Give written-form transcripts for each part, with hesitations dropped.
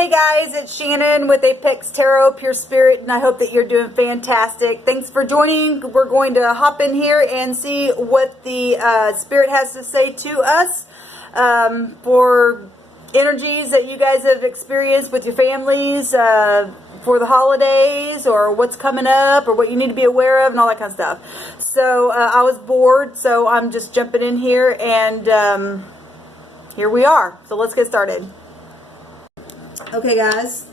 Hey guys, it's Shannon with Apex Tarot, Pure Spirit, and I hope that you're doing fantastic. Thanks for joining. We're going to hop in here and see what the Spirit has to say to us for energies that you guys have experienced with your families for the holidays, or what's coming up, or what you need to be aware of, and all that kind of stuff. So I was bored, so I'm just jumping in here, and here we are. So let's get started. Okay guys,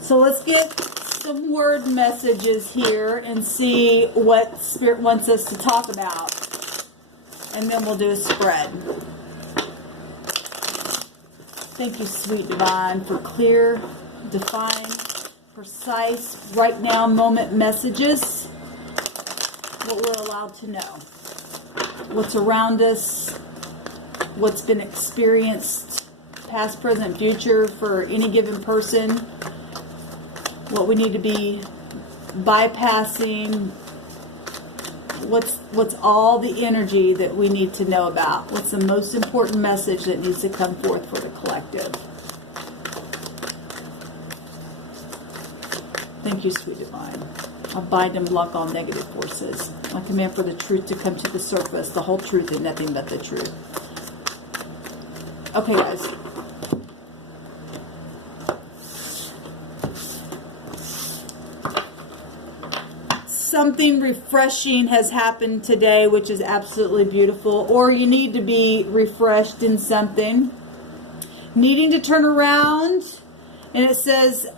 so let's get some word messages here and see what Spirit wants us to talk about, and then we'll do a spread. Thank you, sweet divine, for clear, defined, precise, right now moment messages. What we're allowed to know, what's around us, what's been experienced, past, present, future, for any given person, what we need to be bypassing, what's all the energy that we need to know about, what's the most important message that needs to come forth for the collective. Thank you, sweet divine. I bind and block all negative forces. I command for the truth to come to the surface, the whole truth and nothing but the truth. Okay guys, something refreshing has happened today, which is absolutely beautiful. Or you need to be refreshed in something, needing to turn around, and it says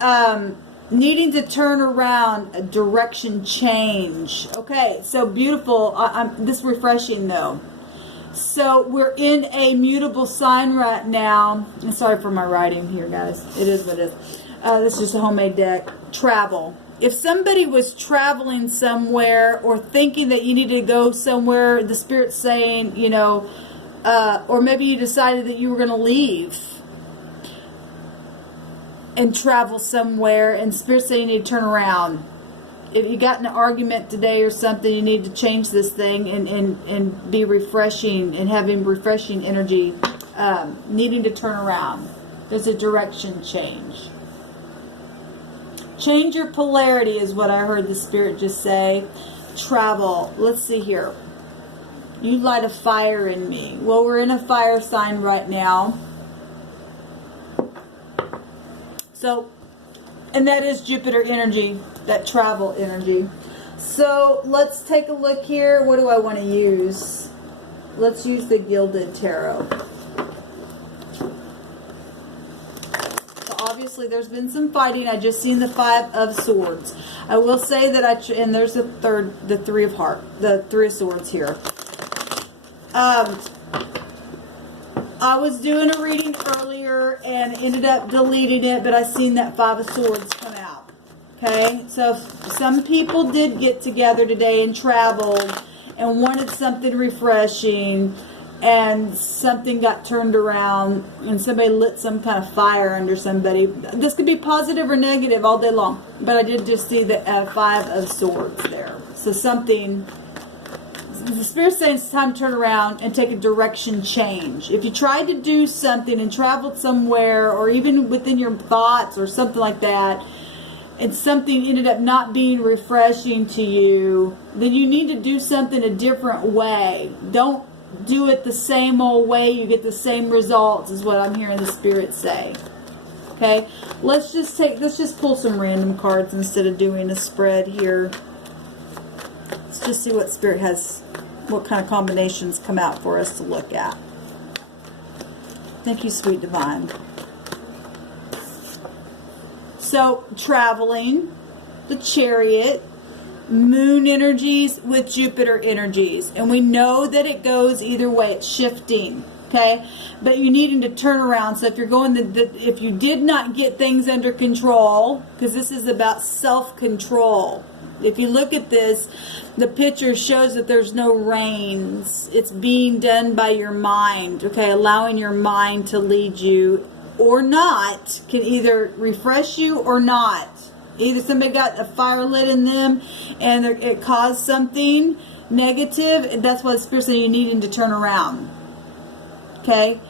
needing to turn around, a direction change. Okay, so beautiful. This is refreshing though. So we're in a mutable sign right now. I'm sorry for my writing here, guys. It is what it is. This is just a homemade deck. Travel. If somebody was traveling somewhere or thinking that you need to go somewhere, the Spirit's saying, you know, or maybe you decided that you were going to leave and travel somewhere, and Spirit's saying you need to turn around. If you got in an argument today or something, you need to change this thing and be refreshing and having refreshing energy, needing to turn around. There's a direction change. Change your polarity is what I heard the Spirit just say. Travel. Let's see here. You light a fire in me. Well, we're in a fire sign right now. So, and that is Jupiter energy, that travel energy. So let's take a look here. What do I want to use? Let's use the Gilded Tarot. Obviously, there's been some fighting. I just seen the Five of Swords. I will say that and there's the Three of Swords here. I was doing a reading earlier and ended up deleting it, but I seen that Five of Swords come out. Okay, so some people did get together today and traveled and wanted something refreshing, and something got turned around and somebody lit some kind of fire under somebody. This could be positive or negative all day long, but I did just see the Five of Swords there. So something, the Spirit's saying it's time to turn around and take a direction change. If you tried to do something and traveled somewhere, or even within your thoughts or something like that, and something ended up not being refreshing to you, then you need to do something a different way. Don't do it the same old way. You get the same results, is what I'm hearing the Spirit say. Okay, let's just pull some random cards instead of doing a spread here. Let's just see what Spirit has, what kind of combinations come out for us to look at. Thank you, sweet divine. So, traveling, the Chariot, Moon energies with Jupiter energies, and we know that it goes either way. It's shifting, okay, but you needing to turn around. So if you're going if you did not get things under control, because this is about self-control. If you look at this, the picture shows that there's no reins. It's being done by your mind, okay, allowing your mind to lead you or not, can either refresh you or not. Either somebody got a fire lit in them and it caused something negative, and that's why the Spirit's saying you needing to turn around. Okay?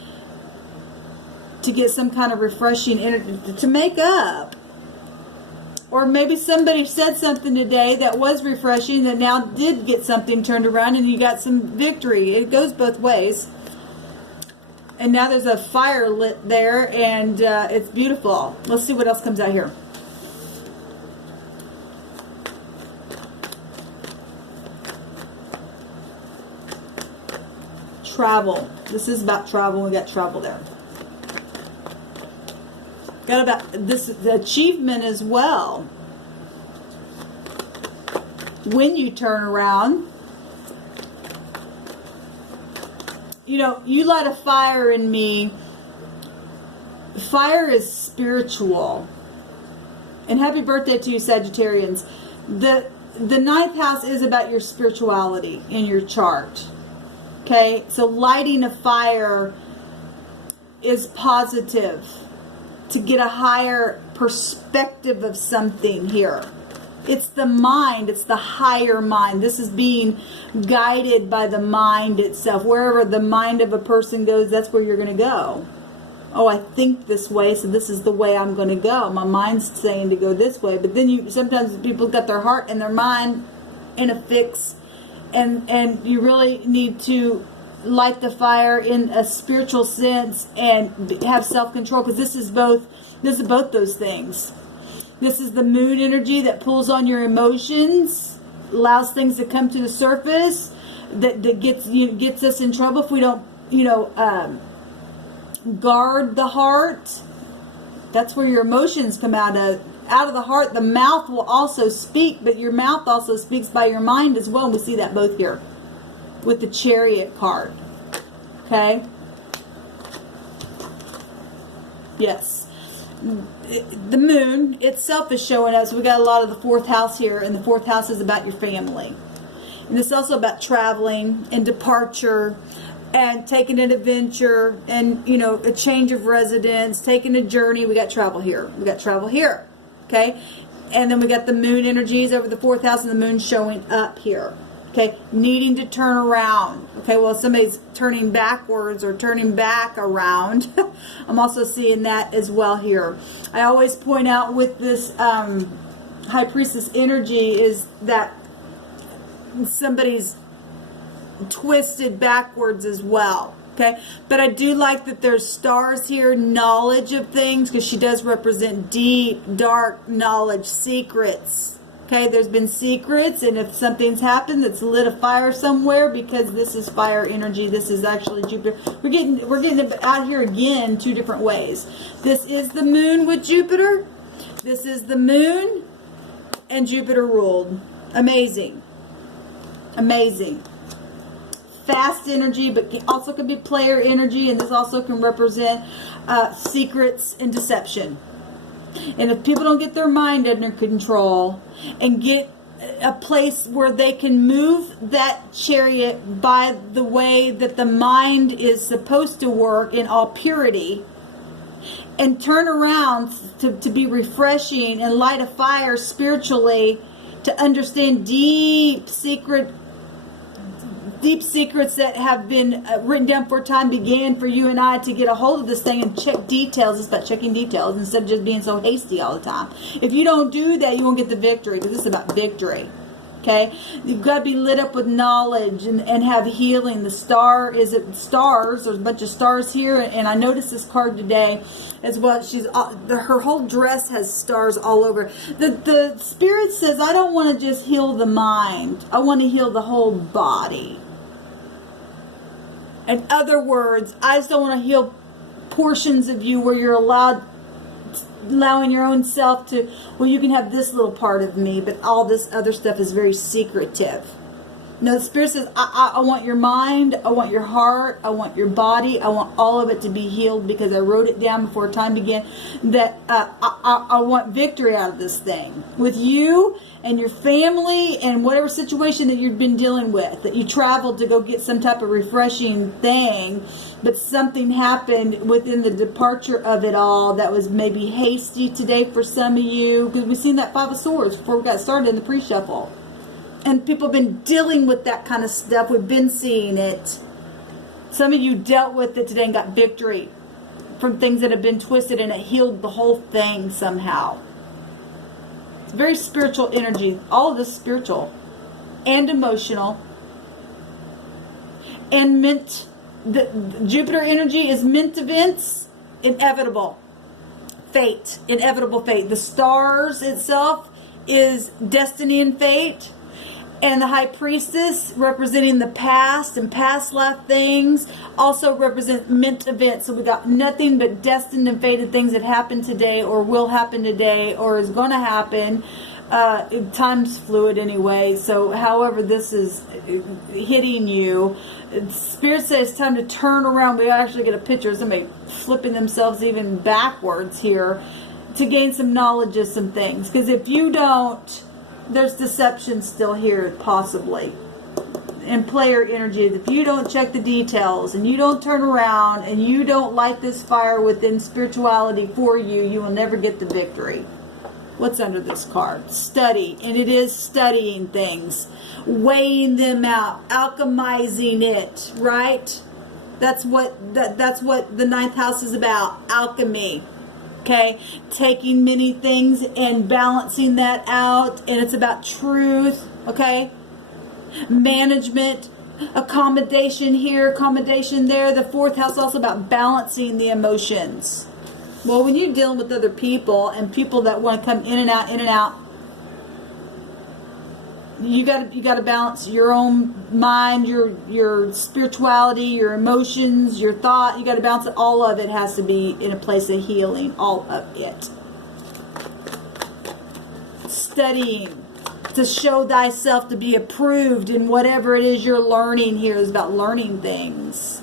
to get some kind of refreshing energy to make up. Or maybe somebody said something today that was refreshing that now did get something turned around and you got some victory. It goes both ways. And now there's a fire lit there, and it's beautiful. Let's see what else comes out here. Travel. This is about travel. We got travel there. Got about this, the achievement as well. When you turn around, you know, you light a fire in me. Fire is spiritual. And happy birthday to you, Sagittarians. The ninth house is about your spirituality in your chart. Okay, so lighting a fire is positive to get a higher perspective of something here. It's the mind, it's the higher mind. This is being guided by the mind itself. Wherever the mind of a person goes, that's where you're going to go. Oh, I think this way, so this is the way I'm going to go. My mind's saying to go this way. But then sometimes people got their heart and their mind in a fix. And you really need to light the fire in a spiritual sense and have self-control, because this is both those things. This is the moon energy that pulls on your emotions, allows things to come to the surface, that gets us in trouble if we don't, guard the heart. That's where your emotions come out of. Out of the heart, the mouth will also speak, but your mouth also speaks by your mind as well. And we see that both here with the Chariot card. Okay? Yes. The moon itself is showing us, we got a lot of the fourth house here, and the fourth house is about your family. And it's also about traveling and departure and taking an adventure and, a change of residence, taking a journey. We got travel here. We got travel here. Okay, and then we got the moon energies over the fourth house, and the moon showing up here. Okay, needing to turn around. Okay, well, somebody's turning backwards or turning back around. I'm also seeing that as well here. I always point out with this High Priestess energy is that somebody's twisted backwards as well. Okay, but I do like that there's stars here, knowledge of things, because she does represent deep, dark knowledge, secrets. Okay, there's been secrets, and if something's happened that's lit a fire somewhere, because this is fire energy, this is actually Jupiter. We're getting it out here again two different ways. This is the moon with Jupiter. This is the moon and Jupiter ruled. Amazing. Amazing. Fast energy, but also can be player energy, and this also can represent secrets and deception. And if people don't get their mind under control and get a place where they can move that chariot by the way that the mind is supposed to work in all purity, and turn around to be refreshing and light a fire spiritually to understand deep secrets that have been written down before time began for you and I to get a hold of this thing and check details. It's about checking details instead of just being so hasty all the time. If you don't do that, you won't get the victory, because this is about victory. Okay? You've got to be lit up with knowledge and have healing. The star is stars. There's a bunch of stars here, and I noticed this card today as well. Her whole dress has stars all over. The Spirit says, I don't want to just heal the mind. I want to heal the whole body. In other words, I just don't want to heal portions of you where you're allowing your own self to, well, you can have this little part of me, but all this other stuff is very secretive. No, the Spirit says, I want your mind, I want your heart, I want your body, I want all of it to be healed, because I wrote it down before time began, that I want victory out of this thing. With you and your family and whatever situation that you've been dealing with, that you traveled to go get some type of refreshing thing, but something happened within the departure of it all that was maybe hasty today for some of you, because we've seen that Five of Swords before we got started in the pre-shuffle. And people have been dealing with that kind of stuff. We've been seeing it. Some of you dealt with it today and got victory. from things that have been twisted, and it healed the whole thing somehow. It's very spiritual energy. All of this spiritual and emotional and meant. The Jupiter energy is meant events, inevitable fate, inevitable fate. The stars itself is destiny and fate. And the High Priestess, representing the past and past life things, also represent meant events. So we got nothing but destined and fated things that happen today, or will happen today, or is going to happen. Time's fluid anyway. So however this is hitting you, Spirit says it's time to turn around. We actually get a picture of somebody flipping themselves even backwards here to gain some knowledge of some things. Because if you don't, there's deception still here, possibly. And player energy. If you don't check the details, and you don't turn around, and you don't light this fire within spirituality for you, you will never get the victory. What's under this card? Study. And it is studying things. Weighing them out. Alchemizing it. Right? That's what the ninth house is about. Alchemy. Okay, taking many things and balancing that out, and it's about truth. Okay, management, accommodation here, accommodation there. The fourth house is also about balancing the emotions. Well, when you're dealing with other people and people that want to come in and out, you got to balance your own mind, your spirituality, your emotions, your thought. You got to balance it. All of it has to be in a place of healing. All of it. Studying to show thyself to be approved in whatever it is you're learning here is about learning things.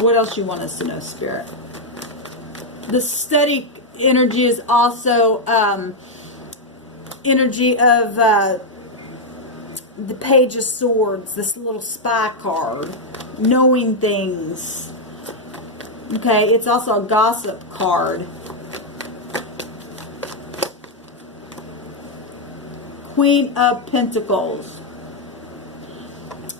What else you want us to know, Spirit? The study energy is also energy of the Page of Swords, this little spy card, knowing things. Okay, it's also a gossip card. Queen of Pentacles.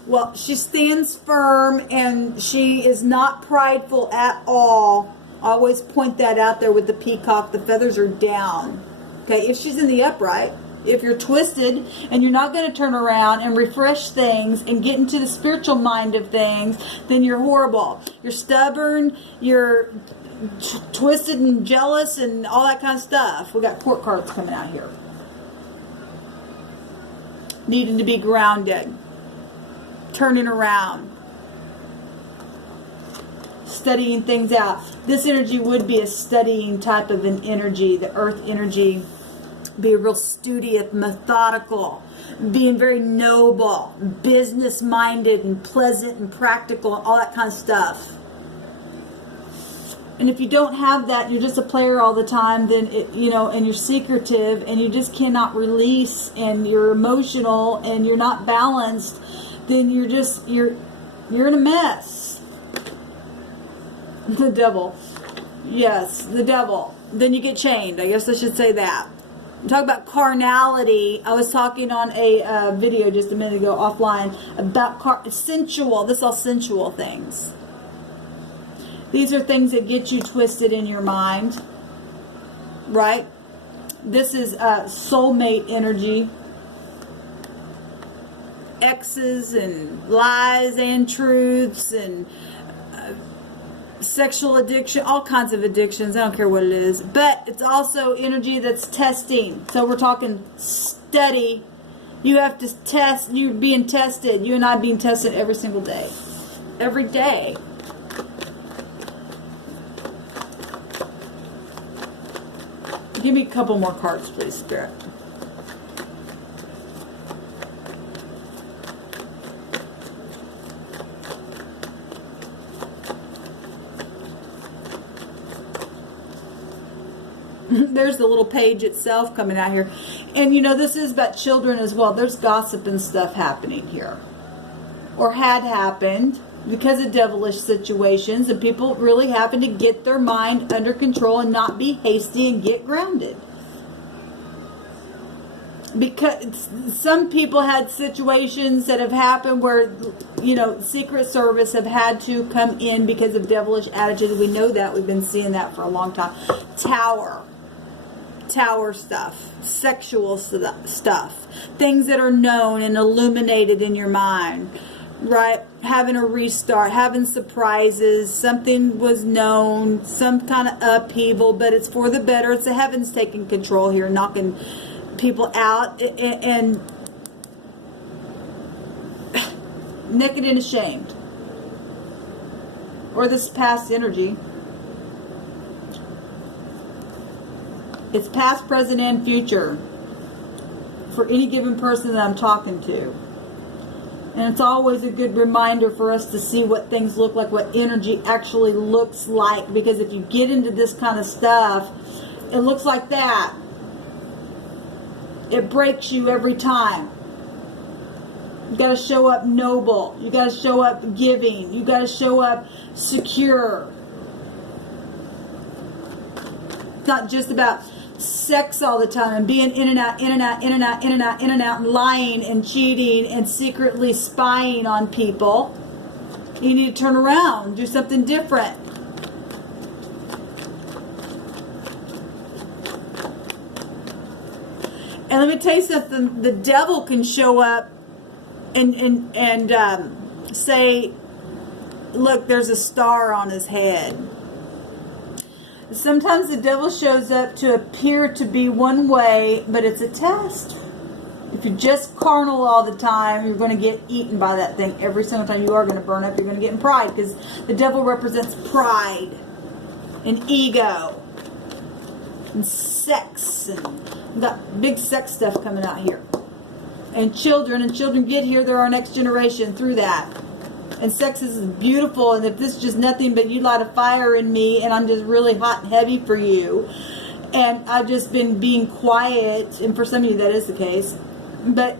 Well, she stands firm, and she is not prideful at all. I always point that out there with the peacock. The feathers are down. Okay, if she's in the upright, if you're twisted and you're not going to turn around and refresh things and get into the spiritual mind of things, then you're horrible. You're stubborn, you're twisted and jealous and all that kind of stuff. We got court cards coming out here. Needing to be grounded. Turning around. Studying things out. This energy would be a studying type of an energy. The earth energy. Be real studious, methodical. Being very noble. Business minded and pleasant and practical and all that kind of stuff. And if you don't have that, you're just a player all the time, then, and you're secretive and you just cannot release and you're emotional and you're not balanced, then you're in a mess. The devil. Yes, the devil. Then you get chained. I guess I should say that. Talk about carnality. I was talking on a video just a minute ago offline about sensual. This is all sensual things. These are things that get you twisted in your mind. Right? This is soulmate energy. Exes and lies and truths and sexual addiction, all kinds of addictions. I don't care what it is. But it's also energy that's testing. So we're talking study. You have to test. You're being tested. You and I being tested every single day. Every day. Give me a couple more cards, please, Spirit. There's the little page itself coming out here. And this is about children as well. There's gossip and stuff happening here. Or had happened because of devilish situations. And people really having to get their mind under control and not be hasty and get grounded. because some people had situations that have happened where, you know, Secret Service have had to come in because of devilish attitudes. We know that. We've been seeing that for a long time. Tower stuff, sexual stuff, things that are known and illuminated in your mind, right? Having a restart, having surprises, something was known, some kind of upheaval, but it's for the better. It's the heavens taking control here, knocking people out and naked and ashamed. Or this past energy. It's past, present, and future for any given person that I'm talking to. And it's always a good reminder for us to see what things look like, what energy actually looks like. Because if you get into this kind of stuff, it looks like that. It breaks you every time. You got to show up noble. You got to show up giving. You got to show up secure. It's not just about sex all the time and being in and out, in and out, in and out, in and out, in and out, and lying and cheating and secretly spying on people. You need to turn around, do something different. And let me tell you something, the devil can show up and say, look, there's a star on his head. Sometimes the devil shows up to appear to be one way, but it's a test. If you're just carnal all the time, you're going to get eaten by that thing. Every single time you are going to burn up, you're going to get in pride, because the devil represents pride and ego and sex. And we've got big sex stuff coming out here. And children get here, they're our next generation through that. And sex is beautiful, and if this is just nothing but you light a fire in me and I'm just really hot and heavy for you, and I've just been being quiet, and for some of you that is the case, but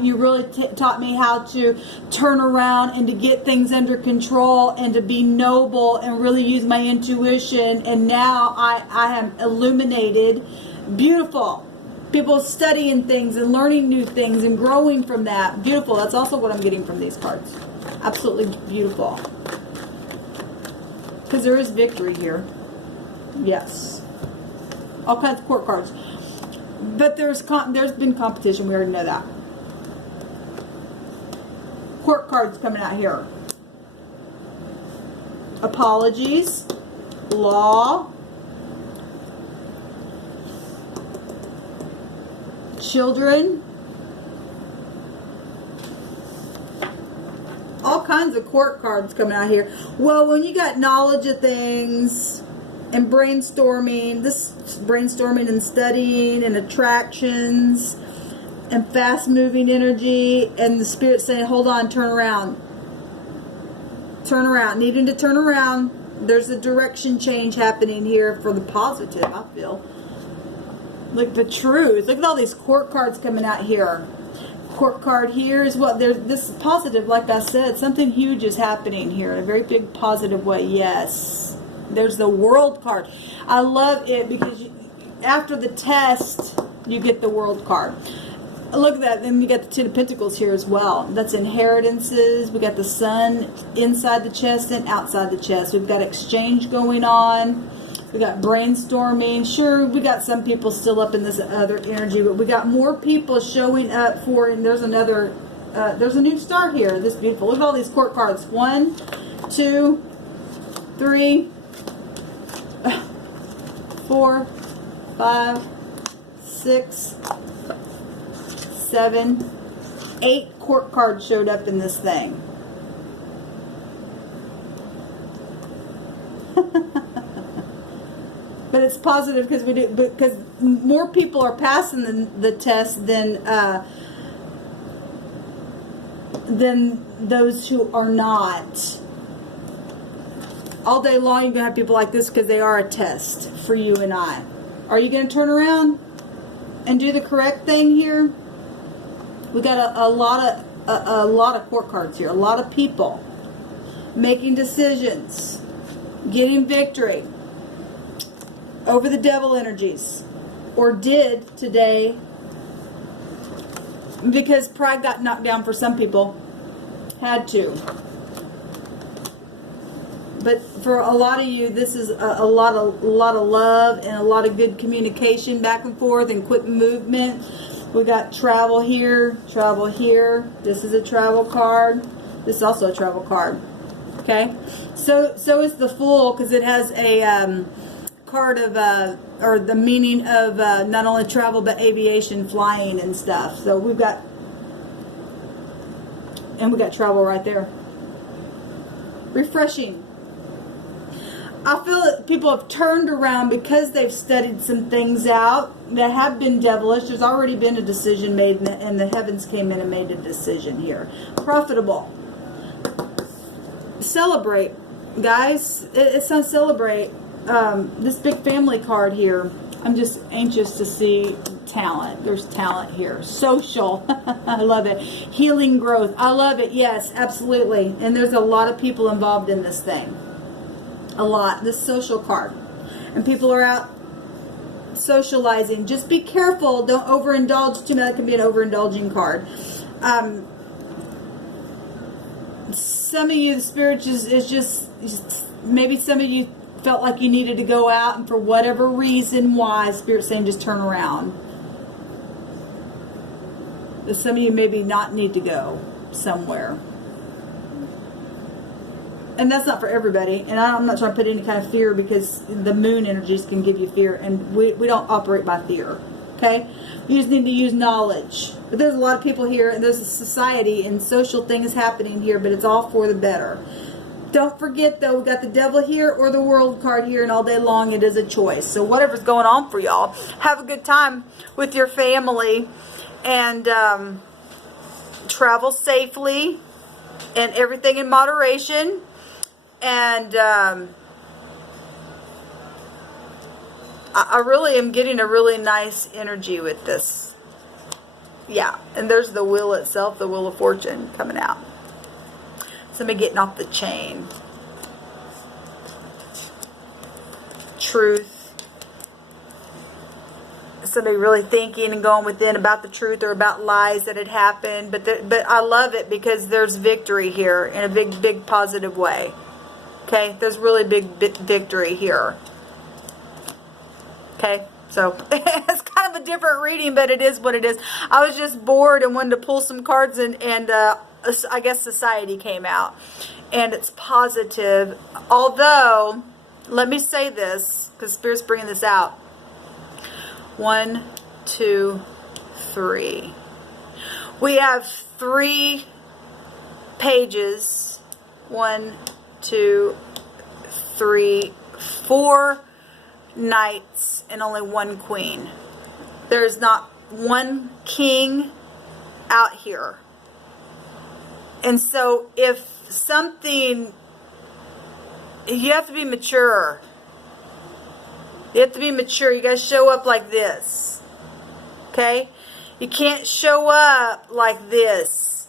you really taught me how to turn around and to get things under control and to be noble and really use my intuition, and now I am illuminated. Beautiful. People studying things and learning new things and growing from that. Beautiful. That's also what I'm getting from these cards. Absolutely beautiful. Because there is victory here. Yes. All kinds of court cards. But there's been competition. We already know that. Court cards coming out here. Apologies. Law. Children. All kinds of court cards coming out here. Well, when you got knowledge of things and brainstorming, and studying and attractions and fast moving energy, and the spirit saying, hold on, turn around. Turn around. Needing to turn around. There's a direction change happening here for the positive, I feel. Look, the truth. Look at all these court cards coming out here. Court card here is what this is positive. Like I said, something huge is happening here in a very big positive way. Yes, there's the World card. I love it because after the test you get the World card. Look at that. Then you got the Ten of Pentacles here as well. That's inheritances. We got the Sun inside the chest and outside the chest. We've got exchange going on. We got brainstorming. Sure, we got some people still up in this other energy, but we got more people showing up for, and there's another, there's a new star here. This beautiful. Look at all these court cards. 1, 2, 3, 4, 5, 6, 7, 8 court cards showed up in this thing. But it's positive because more people are passing the test than those who are not. All day long, you're going to have people like this because they are a test for you and I. Are you going to turn around and do the correct thing here? We got a lot of court cards here. A lot of people making decisions, getting victory over the devil energies, or did today, because pride got knocked down for some people. Had to. But for a lot of you, this is a lot of love and a lot of good communication back and forth and quick movement. We got travel here, travel here. This is a travel card. This is also a travel card. Okay, so is the Fool, because it has a card of or the meaning of not only travel but aviation, flying and stuff. So we got travel right there. Refreshing. I feel that people have turned around because they've studied some things out that have been devilish. There's already been a decision made, and the heavens came in and made a decision here. Profitable. Celebrate, guys. It's not celebrate. This big family card here. I'm just anxious to see talent. There's talent here. Social. I love it. Healing growth. I love it. Yes, absolutely. And there's a lot of people involved in this thing. A lot. This social card. And people are out socializing. Just be careful. Don't overindulge too much. That can be an overindulging card. Some of you, the spirit is just maybe some of you felt like you needed to go out, and for whatever reason why, Spirit's saying just turn around. Some of you maybe not need to go somewhere. And that's not for everybody. And I'm not trying to put any kind of fear, because the moon energies can give you fear. And we don't operate by fear. Okay? You just need to use knowledge. But there's a lot of people here, and there's a society and social things happening here, but it's all for the better. Don't forget, though, we got the Devil here or the World card here, and all day long it is a choice. So whatever's going on for y'all, have a good time with your family, and travel safely, and everything in moderation. And I really am getting a really nice energy with this. Yeah, and there's the Wheel itself, the Wheel of Fortune coming out. Somebody getting off the chain. Truth. Somebody really thinking and going within about the truth or about lies that had happened. But I love it because there's victory here in a big positive way. Okay, there's really big victory here. Okay, so it's kind of a different reading, but it is what it is. I was just bored and wanted to pull some cards, and I guess Society came out, and it's positive. Although, let me say this, because Spirit's bringing this out. 1, 2, 3. We have 3 pages. 1, 2, 3, 4 knights and only 1 queen. There's not 1 king out here. And so if something, you have to be mature. You have to be mature. You guys show up like this. Okay? You can't show up like this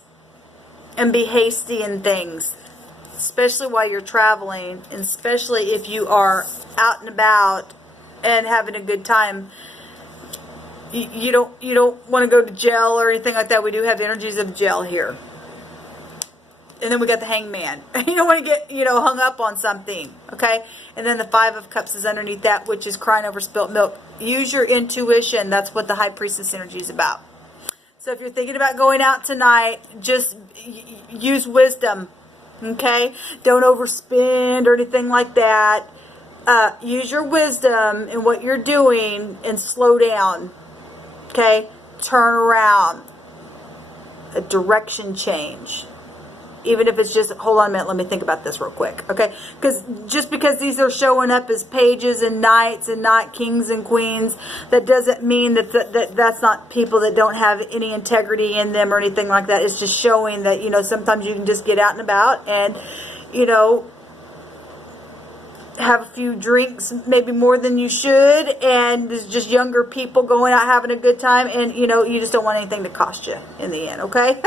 and be hasty in things. Especially while you're traveling, and especially if you are out and about and having a good time. You don't want to go to jail or anything like that. We do have energies of jail here. And then we got the Hangman. You don't want to get, hung up on something. Okay? And then the 5 of Cups is underneath that, which is crying over spilt milk. Use your intuition. That's what the High Priestess energy is about. So if you're thinking about going out tonight, just use wisdom. Okay? Don't overspend or anything like that. Use your wisdom in what you're doing and slow down. Okay? Turn around. A direction change. Even if it's just, hold on a minute, let me think about this real quick. Okay? Because just because these are showing up as pages and knights and not kings and queens, that doesn't mean that's not people that don't have any integrity in them or anything like that. It's just showing that, sometimes you can just get out and about and, have a few drinks, maybe more than you should, and there's just younger people going out having a good time, and you just don't want anything to cost you in the end. Okay?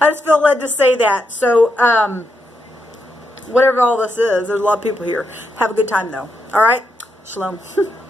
I just feel led to say that. So whatever all this is, there's a lot of people here. Have a good time though. All right? Shalom.